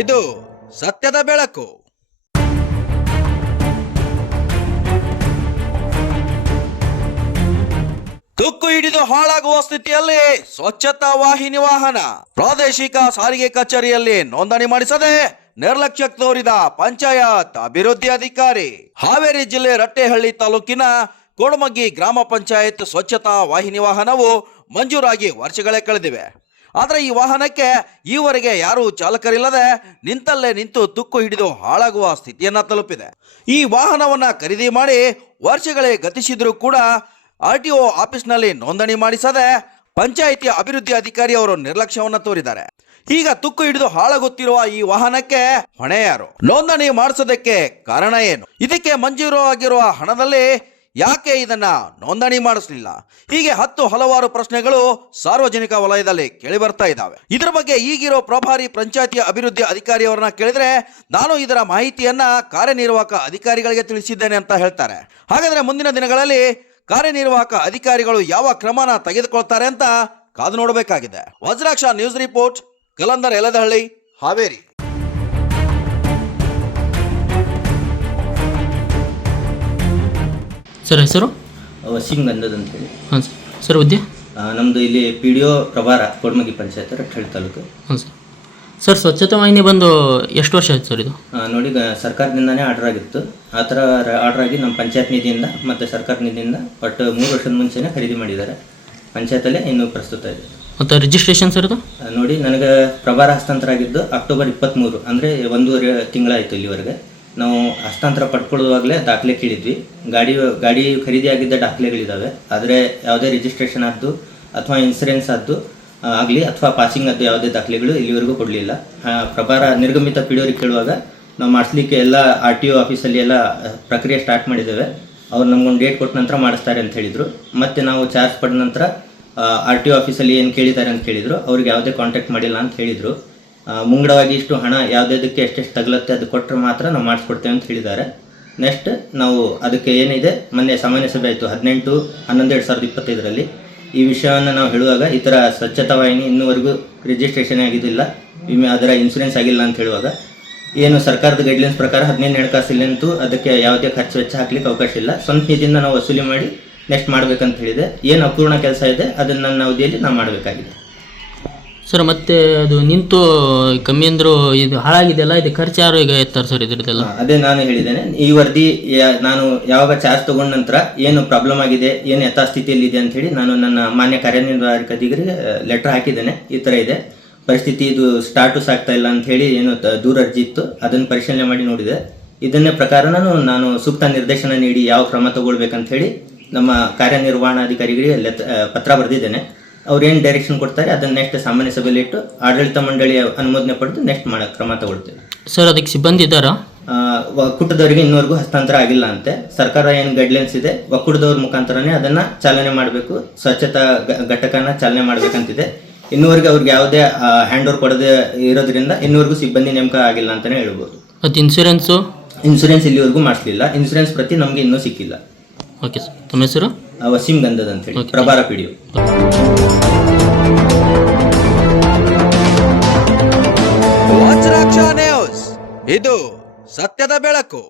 ಇದು ಸತ್ಯದ ಬೆಳಕು. ತುಕ್ಕು ಹಿಡಿದು ಹಾಳಾಗುವ ಸ್ಥಿತಿಯಲ್ಲಿ ಸ್ವಚ್ಛತಾ ವಾಹಿನಿ ವಾಹನ. ಪ್ರಾದೇಶಿಕ ಸಾರಿಗೆ ಕಚೇರಿಯಲ್ಲಿ ನೋಂದಣಿ ಮಾಡಿಸದೆ ನಿರ್ಲಕ್ಷ್ಯಕ್ಕೆ ತೋರಿದ ಪಂಚಾಯತ್ ಅಭಿವೃದ್ಧಿ ಅಧಿಕಾರಿ. ಹಾವೇರಿ ಜಿಲ್ಲೆ ರಟ್ಟೆಹಳ್ಳಿ ತಾಲೂಕಿನ ಕೊಡಮಗ್ಗಿ ಗ್ರಾಮ ಪಂಚಾಯತ್ ಸ್ವಚ್ಛತಾ ವಾಹಿನಿ ವಾಹನವು ಮಂಜೂರಾಗಿ ವರ್ಷಗಳೇ ಕಳೆದಿವೆ. ಆದರೆ ಈ ವಾಹನಕ್ಕೆ ಈವರೆಗೆ ಯಾರೂ ಚಾಲಕರಿಲ್ಲದೆ ನಿಂತಲ್ಲೇ ನಿಂತು ತುಕ್ಕು ಹಿಡಿದು ಹಾಳಾಗುವ ಸ್ಥಿತಿಯನ್ನ ತಲುಪಿದೆ. ಈ ವಾಹನವನ್ನ ಖರೀದಿ ಮಾಡಿ ವರ್ಷಗಳೇ ಗತಿಸಿದ್ರೂ ಕೂಡ RTO ಆಫೀಸ್ನಲ್ಲಿ ನೋಂದಣಿ ಮಾಡಿಸದೆ ಪಂಚಾಯಿತಿ ಅಭಿವೃದ್ಧಿ ಅಧಿಕಾರಿ ಅವರು ನಿರ್ಲಕ್ಷ್ಯವನ್ನ ತೋರಿದ್ದಾರೆ. ಈಗ ತುಕ್ಕು ಹಿಡಿದು ಹಾಳಾಗುತ್ತಿರುವ ಈ ವಾಹನಕ್ಕೆ ಹೊಣೆ ಯಾರು? ನೋಂದಣಿ ಮಾಡಿಸೋದಕ್ಕೆ ಕಾರಣ ಏನು? ಇದಕ್ಕೆ ಮಂಜೂರು ಆಗಿರುವ ಹಣದಲ್ಲಿ ಯಾಕೆ ಇದನ್ನ ನೋಂದಣಿ ಮಾಡಿಸಲಿಲ್ಲ? ಹೀಗೆ ಹಲವಾರು ಪ್ರಶ್ನೆಗಳು ಸಾರ್ವಜನಿಕ ವಲಯದಲ್ಲಿ ಕೇಳಿ ಬರ್ತಾ ಇದ್ದಾವೆ. ಇದರ ಬಗ್ಗೆ ಈಗಿರೋ ಪ್ರಭಾರಿ ಪಂಚಾಯತಿ ಅಭಿವೃದ್ಧಿ ಅಧಿಕಾರಿಯವರನ್ನ ಕೇಳಿದ್ರೆ ನಾನು ಇದರ ಮಾಹಿತಿಯನ್ನ ಕಾರ್ಯನಿರ್ವಾಹಕ ಅಧಿಕಾರಿಗಳಿಗೆ ತಿಳಿಸಿದ್ದೇನೆ ಅಂತ ಹೇಳ್ತಾರೆ. ಹಾಗಾದ್ರೆ ಮುಂದಿನ ದಿನಗಳಲ್ಲಿ ಕಾರ್ಯನಿರ್ವಾಹಕ ಅಧಿಕಾರಿಗಳು ಯಾವ ಕ್ರಮನ ತೆಗೆದುಕೊಳ್ತಾರೆ ಅಂತ ಕಾದು ನೋಡಬೇಕಾಗಿದೆ. Vajraksha news report, Kalandar Yaladahalli, Haveri. Sir ಹೆಸರು ವಸೀಂ ಗಂಧದ್ ಅಂತ ಹೇಳಿ. ಹಾಂ ಸರ್ ಹುದ್ದೆ? ನಮ್ಮದು ಇಲ್ಲಿ PDO ಪ್ರಭಾರ ಕೊಡಮಗಿ ಪಂಚಾಯತ್ ರಟ್ಟಹಳ್ಳಿ ತಾಲೂಕು. ಹಾಂ ಸರ್ ಸ್ವಚ್ಛತಾ ವಾಹಿನಿ ಬಂದು ಎಷ್ಟು ವರ್ಷ ಆಯ್ತು ಸರ್ ಇದು? ನೋಡಿ, ಸರ್ಕಾರದಿಂದನೇ ಆರ್ಡರ್ ಆಗಿತ್ತು. ಆ ಥರ ಆರ್ಡರ್ ಆಗಿ ನಮ್ಮ ಪಂಚಾಯತ್ ನಿಧಿಯಿಂದ ಮತ್ತು ಸರ್ಕಾರ ನಿಧಿಯಿಂದ ಒಟ್ಟು 3 ವರ್ಷದ ಮುಂಚೆನೇ ಖರೀದಿ ಮಾಡಿದ್ದಾರೆ. ಪಂಚಾಯತಲ್ಲೇ ಇನ್ನೂ ಪ್ರಸ್ತುತ ಇದೆ. ಮತ್ತು ರಿಜಿಸ್ಟ್ರೇಷನ್ ಸರ್ ಇದು? ನೋಡಿ, ನನಗೆ ಪ್ರಭಾರ ಹಸ್ತಾಂತರ ಆಗಿದ್ದು ಅಕ್ಟೋಬರ್ 23, ಅಂದರೆ 1.5 ತಿಂಗಳಾಯಿತು. ಇಲ್ಲಿವರೆಗೆ ನಾವು ಹಸ್ತಾಂತರ ಪಡ್ಕೊಳ್ಳುವಾಗಲೇ ದಾಖಲೆ ಕೇಳಿದ್ವಿ. ಗಾಡಿ ಖರೀದಿ ಆಗಿದ್ದ ದಾಖಲೆಗಳಿದ್ದಾವೆ, ಆದರೆ ಯಾವುದೇ ರಿಜಿಸ್ಟ್ರೇಷನ್ ಆದ್ದು ಅಥವಾ ಇನ್ಸೂರೆನ್ಸ್ ಆದ್ದು ಆಗಲಿ ಅಥವಾ ಪಾಸಿಂಗ್ ಆದ್ದು ಯಾವುದೇ ದಾಖಲೆಗಳು ಇಲ್ಲಿವರೆಗೂ ಕೊಡಲಿಲ್ಲ. ಪ್ರಭಾರ ನಿರ್ಗಮಿತ PDOರಿಗೆ ಕೇಳುವಾಗ ನಾವು ಮಾಡಿಸ್ಲಿಕ್ಕೆ ಎಲ್ಲ RTO ಆಫೀಸಲ್ಲಿ ಎಲ್ಲ ಪ್ರಕ್ರಿಯೆ ಸ್ಟಾರ್ಟ್ ಮಾಡಿದ್ದೇವೆ, ಅವ್ರು ನಮ್ಗೊಂದು ಡೇಟ್ ಕೊಟ್ಟ ನಂತರ ಮಾಡಿಸ್ತಾರೆ ಅಂತ ಹೇಳಿದರು. ಮತ್ತು ನಾವು ಚಾರ್ಜ್ ಪಡೆದ ನಂತರ RTO ಆಫೀಸಲ್ಲಿ ಏನು ಕೇಳಿದ್ದಾರೆ ಅಂತ ಕೇಳಿದರು. ಅವ್ರಿಗೆ ಯಾವುದೇ ಕಾಂಟ್ಯಾಕ್ಟ್ ಮಾಡಿಲ್ಲ ಅಂತ ಹೇಳಿದರು. ಮುಂಗಡವಾಗಿ ಇಷ್ಟು ಹಣ ಯಾವುದಕ್ಕೆ ಎಷ್ಟೆಷ್ಟು ತಗಲುತ್ತೆ ಅದು ಕೊಟ್ಟರೆ ಮಾತ್ರ ನಾವು ಮಾಡಿಸ್ಕೊಡ್ತೇವೆ ಅಂತ ಹೇಳಿದ್ದಾರೆ. ನೆಕ್ಸ್ಟ್ ನಾವು ಅದಕ್ಕೆ ಏನಿದೆ, ಮೊನ್ನೆ ಸಾಮಾನ್ಯ ಸಭೆ ಆಯಿತು 18/11/2025ರಲ್ಲಿ. ಈ ವಿಷಯವನ್ನು ನಾವು ಹೇಳುವಾಗ ಈ ಥರ ಸ್ವಚ್ಛತಾ ವಾಹಿನಿ ಇನ್ನೂವರೆಗೂ ರಿಜಿಸ್ಟ್ರೇಷನ್ ಆಗಿದ್ದಿಲ್ಲ, ಅದರ ಇನ್ಸೂರೆನ್ಸ್ ಆಗಿಲ್ಲ ಅಂತ ಹೇಳುವಾಗ ಏನು ಸರ್ಕಾರದ ಗೈಡ್ಲೈನ್ಸ್ ಪ್ರಕಾರ 15 ಹಣಕಾಸಿಲ್ಲಂತೂ ಅದಕ್ಕೆ ಯಾವುದೇ ಖರ್ಚು ವೆಚ್ಚ ಹಾಕ್ಲಿಕ್ಕೆ ಅವಕಾಶ ಇಲ್ಲ. ಸ್ವಂತ ನಿಧಿಯಿಂದ ನಾವು ವಸೂಲಿ ಮಾಡಿ ನೆಕ್ಸ್ಟ್ ಮಾಡಬೇಕಂತ ಹೇಳಿದೆ. ಏನು ಅಪೂರ್ಣ ಕೆಲಸ ಇದೆ ಅದನ್ನು ನನ್ನ ಅವಧಿಯಲ್ಲಿ ನಾವು ಮಾಡಬೇಕಾಗಿದೆ. ಸರ್ ಮತ್ತೆ ಅದು ನಿಂತು ಕಮ್ಮಿ ಅಂದರೂ ಇದು ಹಾಳಾಗಿದೆಯಲ್ಲ, ಇದು ಖರ್ಚು ಯಾರು ಈಗ ಎತ್ತಾರೆ ಸರ್ ಇದರದೆಲ್ಲ? ಅದೇ ನಾನು ಹೇಳಿದ್ದೇನೆ, ಈ ವರದಿ ನಾನು ಯಾವಾಗ ಚಾರ್ಜ್ ತಗೊಂಡ ನಂತರ ಏನು ಪ್ರಾಬ್ಲಮ್ ಆಗಿದೆ, ಏನು ಯಥಾಸ್ಥಿತಿಯಲ್ಲಿ ಇದೆ ಅಂತ ಹೇಳಿ ನಾನು ನನ್ನ ಮಾನ್ಯ ಕಾರ್ಯನಿರ್ವಾಹಕ ಅಧಿಕಾರಿಗೆ ಲೆಟರ್ ಹಾಕಿದ್ದೇನೆ. ಈ ಥರ ಇದೆ ಪರಿಸ್ಥಿತಿ, ಇದು ಸ್ಟಾಟಸ್ ಆಗ್ತಾ ಇಲ್ಲ ಅಂತ ಹೇಳಿ ಏನು ದೂರ ಅರ್ಜಿ ಇತ್ತು, ಅದನ್ನು ಪರಿಶೀಲನೆ ಮಾಡಿ ನೋಡಿದೆ. ಇದನ್ನೇ ಪ್ರಕಾರ ನಾನು ಸೂಕ್ತ ನಿರ್ದೇಶನ ನೀಡಿ ಯಾವ ಕ್ರಮ ತಗೊಳ್ಬೇಕಂತ ಹೇಳಿ ನಮ್ಮ ಕಾರ್ಯನಿರ್ವಹಣಾಧಿಕಾರಿಗಳಿಗೆ ಪತ್ರ ಬರೆದಿದ್ದೇನೆ. ಅವ್ರು ಏನು ಡೈರೆಕ್ಷನ್ ಕೊಡ್ತಾರೆ ಅದನ್ನು ನೆಕ್ಸ್ಟ್ ಸಾಮಾನ್ಯ ಸಭೆಯಲ್ಲಿ ಇಟ್ಟು ಆಡಳಿತ ಮಂಡಳಿಯ ಅನುಮೋದನೆ ಪಡೆದು ನೆಕ್ಸ್ಟ್ ಕ್ರಮ ತಗೊಳ್ತೇವೆ. ಸರ್ ಅದಕ್ಕೆ ಸಿಬ್ಬಂದಿ ಇದ್ದಾರಾ? ಒಕ್ಕೂಟದವರಿಗೆ ಇನ್ನೂವರೆಗೂ ಹಸ್ತಾಂತರ ಆಗಿಲ್ಲ ಅಂತೆ. ಸರ್ಕಾರ ಏನು ಗೈಡ್ಲೈನ್ಸ್ ಇದೆ, ಒಕ್ಕೂಟದವ್ರ ಮುಖಾಂತರನೇ ಅದನ್ನು ಚಾಲನೆ ಮಾಡಬೇಕು, ಸ್ವಚ್ಛತಾ ಘಟಕನ ಚಾಲನೆ ಮಾಡಬೇಕಂತಿದೆ. ಇನ್ನೂವರೆಗೆ ಅವ್ರಿಗೆ ಯಾವುದೇ ಹ್ಯಾಂಡ್ ಓವರ್ ಕೊಡದೆ ಇರೋದ್ರಿಂದ ಇನ್ನೂವರೆಗೂ ಸಿಬ್ಬಂದಿ ನೇಮಕ ಆಗಿಲ್ಲ ಅಂತಲೇ ಹೇಳ್ಬೋದು. ಮತ್ತು ಇನ್ಸೂರೆನ್ಸ್ ಇಲ್ಲಿವರೆಗೂ ಮಾಡಿಸಲಿಲ್ಲ. ಇನ್ಸೂರೆನ್ಸ್ ಪ್ರತಿ ನಮಗೆ ಇನ್ನೂ ಸಿಕ್ಕಿಲ್ಲ. ಓಕೆ ಸರ್, ತಮ್ಮ ಹೆಸರು? ವಸೀಂ ಗಂಧದ್ ಅಂತ ಹೇಳಿ, ಪ್ರಭಾರ PDO. ವಜ್ರಾಕ್ಷ ನ್ಯೂಸ್, ಇದು ಸತ್ಯದ ಬೆಳಕು.